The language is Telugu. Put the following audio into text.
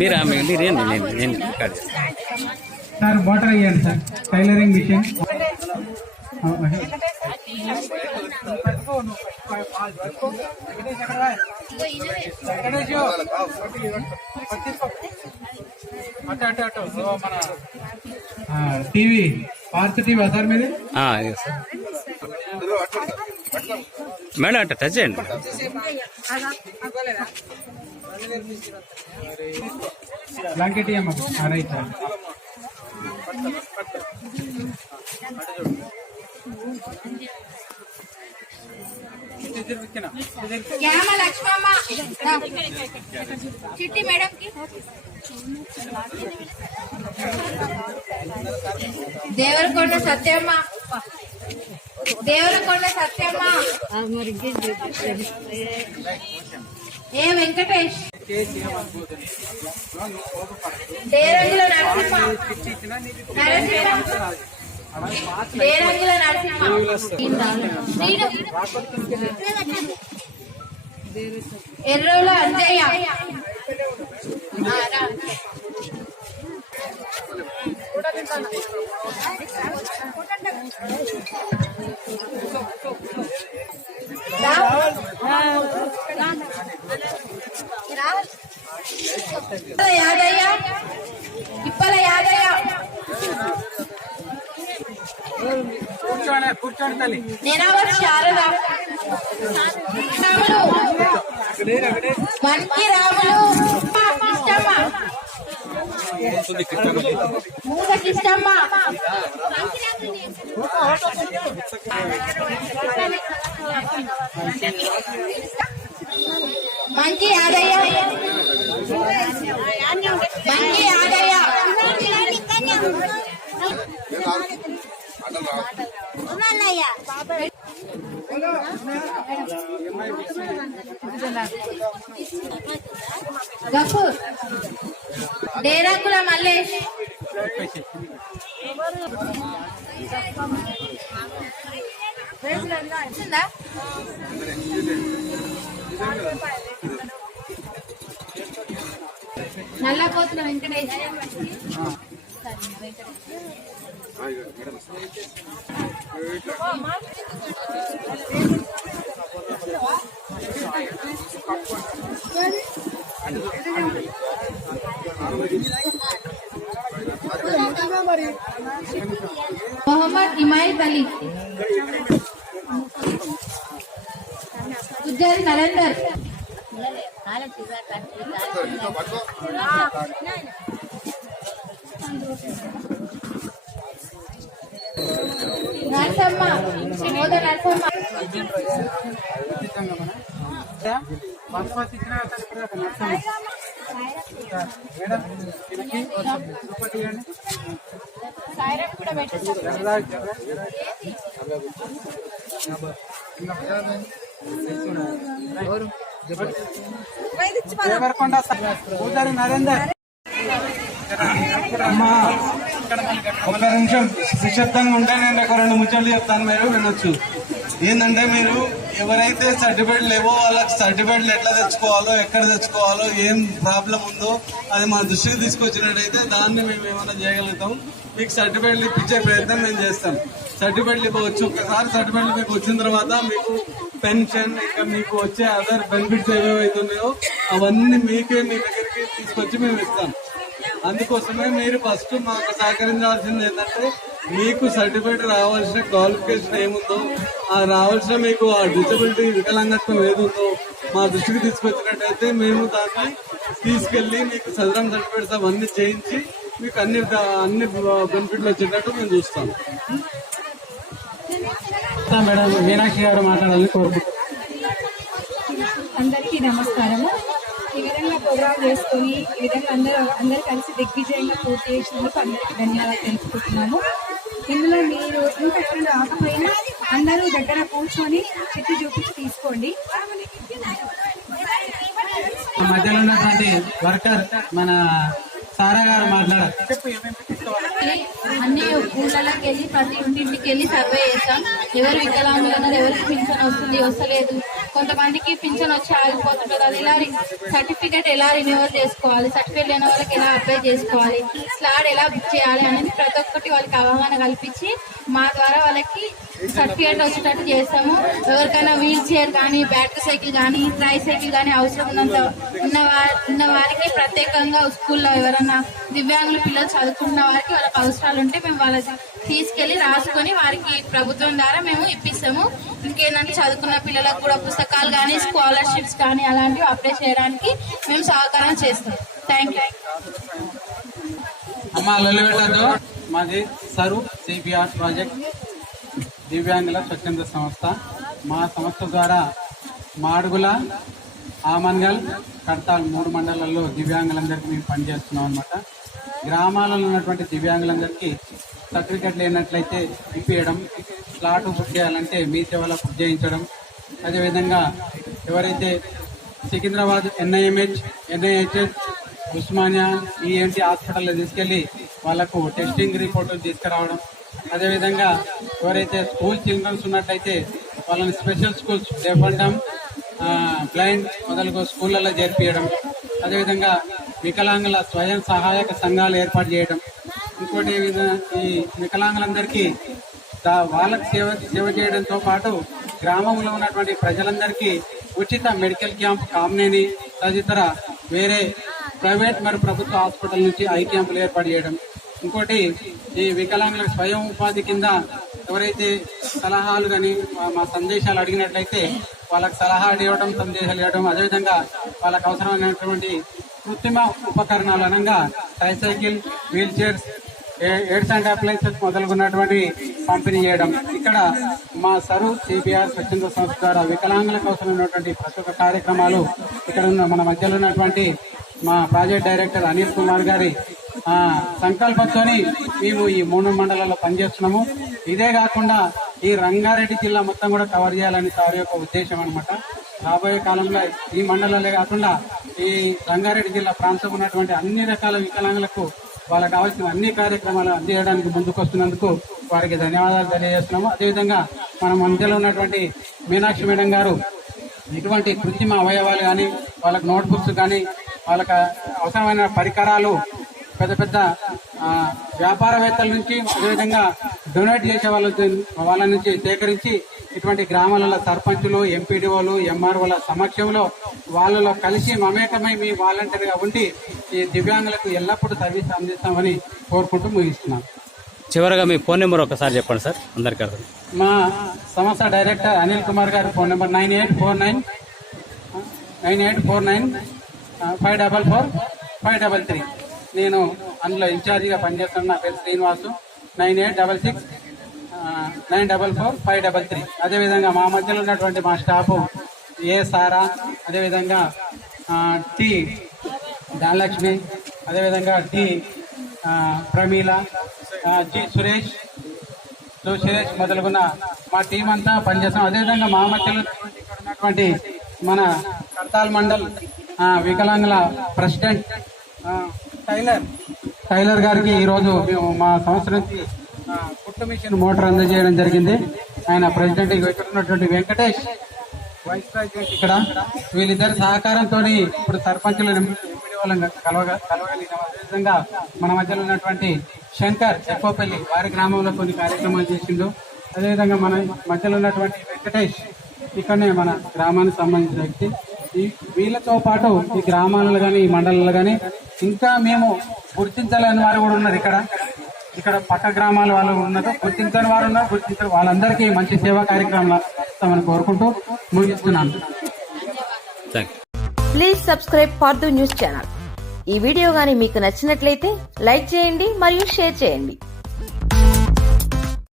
మీరు నేను నేను. సార్ వాటర్ అయ్యాను సార్. Tailoring machine. టీవీ పార్స్ టీవీ సార్ మీది? సార్. మేడం అట్ట టచ్ చేయండి బ్లాంకెట్ ఇయ్యమ్మ రైట్ సార్ గ్యామ లక్ష్మమ్మ చిట్టి మేడం కి దేవరకొండ సత్యమ్మ దేవరకొండ సత్యమ్మ. ఏ వెంకటేష్? దేరంగుల నరసింహ. నరసింహ. దేరంగుల నరసింహ. శ్రీను ఎర్రోల అంజయ్య. యాదయ్య ఇప్పల యాదయ్య కూర్చోండి కూర్చోండి తల్లి. నేనవర్ శారద. రాములు మన్కి రాములు. మూగకి మంచి మంకి మంచి మంకి యాదయ్య గఫూర్ డేరాకుల మల్లేష్. వచ్చిందా? నల్లపోతుల వెంకటేష్. మొహమ్మద్ అలీ గుజ్జారి నరేందర్ నరసమ్మ మోద నరసమ్మ. నర్సమ్మ. మేడం దేవరకొండ పూజారి నరేందర్ అమ్మా ఒక్క నిమిషం నిశ్శబ్దంగా ఉంటే నేను ఒక రెండు ముచ్చట్లు చెప్తాను మీరు వెళ్ళొచ్చు ఏంటంటే మీరు ఎవరైతే సర్టిఫికేట్ లేవో వాళ్ళకి సర్టిఫికేట్లు ఎట్లా తెచ్చుకోవాలో ఎక్కడ తెచ్చుకోవాలో ఏం ప్రాబ్లం ఉందో అది మా దృష్టికి తీసుకొచ్చినట్టయితే దాన్ని మేము ఏమైనా చేయగలుగుతాం. మీకు సర్టిఫికేట్లు ఇప్పించే ప్రయత్నం మేము చేస్తాం. సర్టిఫికేట్లు ఇవ్వచ్చు ఒకసారి సర్టిఫికేట్లు మీకు వచ్చిన తర్వాత మీకు పెన్షన్ ఇంకా మీకు వచ్చే అదర్ బెనిఫిట్స్ ఏవేవైతున్నాయో అవన్నీ మీకే మీ దగ్గరికి తీసుకొచ్చి మేము ఇస్తాం. అందుకోసమే మీరు ఫస్ట్ మాకు సహకరించాల్సింది ఏంటంటే మీకు సర్టిఫికేట్ రావాల్సిన క్వాలిఫికేషన్ ఏముందో ఆ రావాల్సిన మీకు ఆ డిసబిలిటీ వికలాంగత్వం ఏదుందో మా దృష్టికి తీసుకొచ్చినట్టయితే మేము దాన్ని తీసుకెళ్ళి మీకు సదరం సర్టిఫికేట్స్ అవన్నీ చేయించి మీకు అన్ని అన్ని బెనిఫిట్లు వచ్చేటట్టు మేము చూస్తాం. మేడం మీనాక్షి గారు మాట్లాడాలని కోరుకుంటున్నాం అందరికీ నమస్కారము. విధంగా ప్రోగ్రామ్ చేసుకొని ఈ విధంగా అందరూ అందరు కలిసి దిగ్విజయంగా పూర్తి చేసినందుకు అందరికీ ధన్యవాదాలు తెలుపుకుంటున్నాము. ఇందులో మీరు ఇంకా ఎవరైనా రాకపోయినా అందరూ దగ్గర కూర్చొని చెట్టు చూపించి తీసుకోండి. మధ్యలో ఉన్నటువంటి వర్కర్ మన సారా గారు మాట్లాడారు. అన్ని పూజ ఊళ్ళలోకి వెళ్ళి ప్రతి ఇంటింటికి వెళ్ళి సర్వే చేస్తాం. ఎవరు వికలాంగులు ఉన్నారు ఎవరికి పింఛన్ వస్తుంది వస్తలేదు. కొంతమందికి పింఛన్ వచ్చి ఆగిపోతుంటుంది. అది ఎలా సర్టిఫికేట్ ఎలా రెన్యువల్ చేసుకోవాలి? సర్టిఫికేట్ లేని వాళ్ళకి ఎలా అప్లై చేసుకోవాలి? స్లాడ్ ఎలా బుక్ చేయాలి అనేది ప్రతి ఒక్కటి వాళ్ళకి అవగాహన కల్పించి మా ద్వారా వాళ్ళకి సర్టిఫికేట్ వచ్చేటట్టు చేస్తాము. ఎవరికైనా వీల్ చైర్ కానీ బ్యాటరీ సైకిల్ కానీ ట్రై సైకిల్ కానీ అవసరం ఉన్నంత ఉన్న ఉన్న వారికి ప్రత్యేకంగా స్కూల్లో ఎవరైనా దివ్యాంగుల పిల్లలు చదువుకున్న వారికి వాళ్ళకి అవసరాలు ఉంటే మేము వాళ్ళకి తీసుకెళ్ళి రాసుకొని వారికి ప్రభుత్వం ద్వారా మేము ఇప్పిస్తాము. ఇంకేంటంటే చదువుకున్న పిల్లలకు కూడా పుస్తకాలు కానీ స్కాలర్షిప్స్ కానీ అలాంటివి అప్లై చేయడానికి మేము సహకారం చేస్తాం. థ్యాంక్ యూ మాది సరు సిబిఆర్ ప్రాజెక్ట్ దివ్యాంగుల స్వచ్ఛంద సంస్థ. మా సంస్థ ద్వారా మాడుగుల ఆమన్గల్ కడతాల్ మూడు మండలాల్లో దివ్యాంగులందరికీ మేము పనిచేస్తున్నాం అనమాట గ్రామాలలో ఉన్నటువంటి దివ్యాంగులందరికీ సర్టిఫికెట్ లేనట్లయితే ఇప్పియడం స్లాట్ బుక్ చేయాలంటే మీ సేవలో బుక్ చేయించడం. అదేవిధంగా ఎవరైతే Secunderabad NIMH NIHS Osmania ENT హాస్పిటల్లో తీసుకెళ్ళి వాళ్ళకు టెస్టింగ్ రిపోర్టులు తీసుకురావడం. అదేవిధంగా ఎవరైతే స్కూల్ చిల్డ్రన్స్ ఉన్నట్లయితే వాళ్ళని special schools deaf and dumb blind మొదలుగు స్కూళ్ళల్లో చేర్పించడం అదేవిధంగా వికలాంగుల స్వయం సహాయక సంఘాలు ఏర్పాటు చేయడం. ఇంకోటి ఈ వికలాంగులందరికీ వాళ్ళకు వాళ్ళకి సేవ సేవ చేయడంతో పాటు గ్రామంలో ఉన్నటువంటి ప్రజలందరికీ ఉచిత మెడికల్ క్యాంప్ కామ్నేని తదితర వేరే ప్రైవేట్ మరియు ప్రభుత్వ హాస్పిటల్ నుంచి ఐ క్యాంపులు ఏర్పాటు చేయడం. ఇంకోటి ఈ వికలాంగుల స్వయం ఉపాధి కింద ఎవరైతే సలహాలు కానీ మా సందేశాలు అడిగినట్లయితే వాళ్ళకి సలహాలు ఇవ్వడం సందేశాలు ఇవ్వడం అదేవిధంగా వాళ్ళకు అవసరమైనటువంటి కృత్రిమ ఉపకరణాలు అనగా సైసైకిల్ wheelchairs aids and appliances మొదలుగున్నటువంటి పంపిణీ చేయడం. ఇక్కడ మా సరు సిబిఆర్ స్వచ్ఛంద సంస్థ ద్వారా వికలాంగులకు అవసరమైనటువంటి ప్రతి ఒక్క కార్యక్రమాలు ఇక్కడ ఉన్న మన మధ్యలో ఉన్నటువంటి మా ప్రాజెక్ట్ డైరెక్టర్ అనిల్ కుమార్ గారి సంకల్పంతోని మేము ఈ మూడు మండలాల్లో పనిచేస్తున్నాము. ఇదే కాకుండా ఈ రంగారెడ్డి జిల్లా మొత్తం కూడా కవర్ చేయాలని సార్ యొక్క ఉద్దేశం అనమాట రాబోయే కాలంలో ఈ మండలాలే కాకుండా ఈ రంగారెడ్డి జిల్లా ప్రాంతం ఉన్నటువంటి అన్ని రకాల వికలాంగులకు వాళ్ళకి కావాల్సిన అన్ని కార్యక్రమాలు అందించడానికి ముందుకు వస్తున్నందుకు వారికి ధన్యవాదాలు తెలియజేస్తున్నాము. అదేవిధంగా మన మధ్యలో ఉన్నటువంటి మీనాక్షి మేడం గారు ఇటువంటి కృత్రిమ అవయవాలు కానీ వాళ్ళకి నోట్బుక్స్ కానీ వాళ్ళకి అవసరమైన పరికరాలు పెద్ద పెద్ద వ్యాపారవేత్తల నుంచి అదేవిధంగా డొనేట్ చేసే వాళ్ళ వాళ్ళ నుంచి సేకరించి ఇటువంటి గ్రామాలలో సర్పంచులు ఎంపీడీఓలు ఎంఆర్ఓల సమక్షంలో వాళ్ళలో కలిసి మమేకమై మీ వాలంటీర్గా ఉండి ఈ దివ్యాంగులకు ఎల్లప్పుడూ సర్వీస్ అందిస్తామని కోరుకుంటూ ముగిస్తున్నాం. చివరగా మీ ఫోన్ నెంబర్ ఒకసారి చెప్పండి సార్. అందరికీ అర్థం. మా సంస్థ డైరెక్టర్ అనిల్ కుమార్ గారి phone number nine eight four nine nine eight four nine five double four five double three. నేను అందులో ఇన్ఛార్జిగా పనిచేస్తున్న నా పేరు Srinivasu. Nine eight double six nine double four five double three. అదేవిధంగా మా మధ్యలో ఉన్నటువంటి మా స్టాఫ్ ఏ సారా అదేవిధంగా టి ధనలక్ష్మి అదేవిధంగా T Pramila G Suresh so Suresh మొదలుగున్న మా టీం అంతా పనిచేస్తాం. అదేవిధంగా మా మధ్యలో ఉన్నటువంటి మన కర్తాల్ మండల్ వికలాంగుల ప్రెసిడెంట్ టైలర్ టైలర్ గారికి ఈరోజు మేము మా సంస్థ నుంచి కుట్టు మిషన్ మోటార్ అందజేయడం జరిగింది. ఆయన ప్రెసిడెంట్ ఇక్కడ ఉన్నటువంటి వెంకటేష్ వైస్ ప్రెసిడెంట్ ఇక్కడ. వీళ్ళిద్దరి సహకారంతో ఇప్పుడు సర్పంచులు వాళ్ళని కలవగ కలవగలిగిన అదేవిధంగా మన మధ్యలో ఉన్నటువంటి శంకర్ ఎక్కువపల్లి వారి గ్రామంలో కొన్ని కార్యక్రమాలు చేసిండు. అదేవిధంగా మన మధ్యలో ఉన్నటువంటి వెంకటేష్ ఇక్కడనే మన గ్రామానికి సంబంధించిన వ్యక్తి. ఈ వీళ్ళతో పాటు ఈ గ్రామాలలో కానీ ఈ మండలాలు కానీ ఇంకా మేము గుర్తించలేని వారు కూడా ఉన్నారు ఇక్కడ. ఇక్కడ పక్క గ్రామాల వాళ్ళు ఉన్నారు. గుర్తించని వారు ఉన్నారు. గుర్తించని వాళ్ళందరికీ మంచి సేవా కార్యక్రమాలు ఇస్తామని కోరుకుంటూ ముగిస్తున్నాను. Thank you please subscribe for the news channel. ఈ వీడియో గానీ మీకు నచ్చినట్లయితే లైక్ చేయండి మరియు షేర్ చేయండి.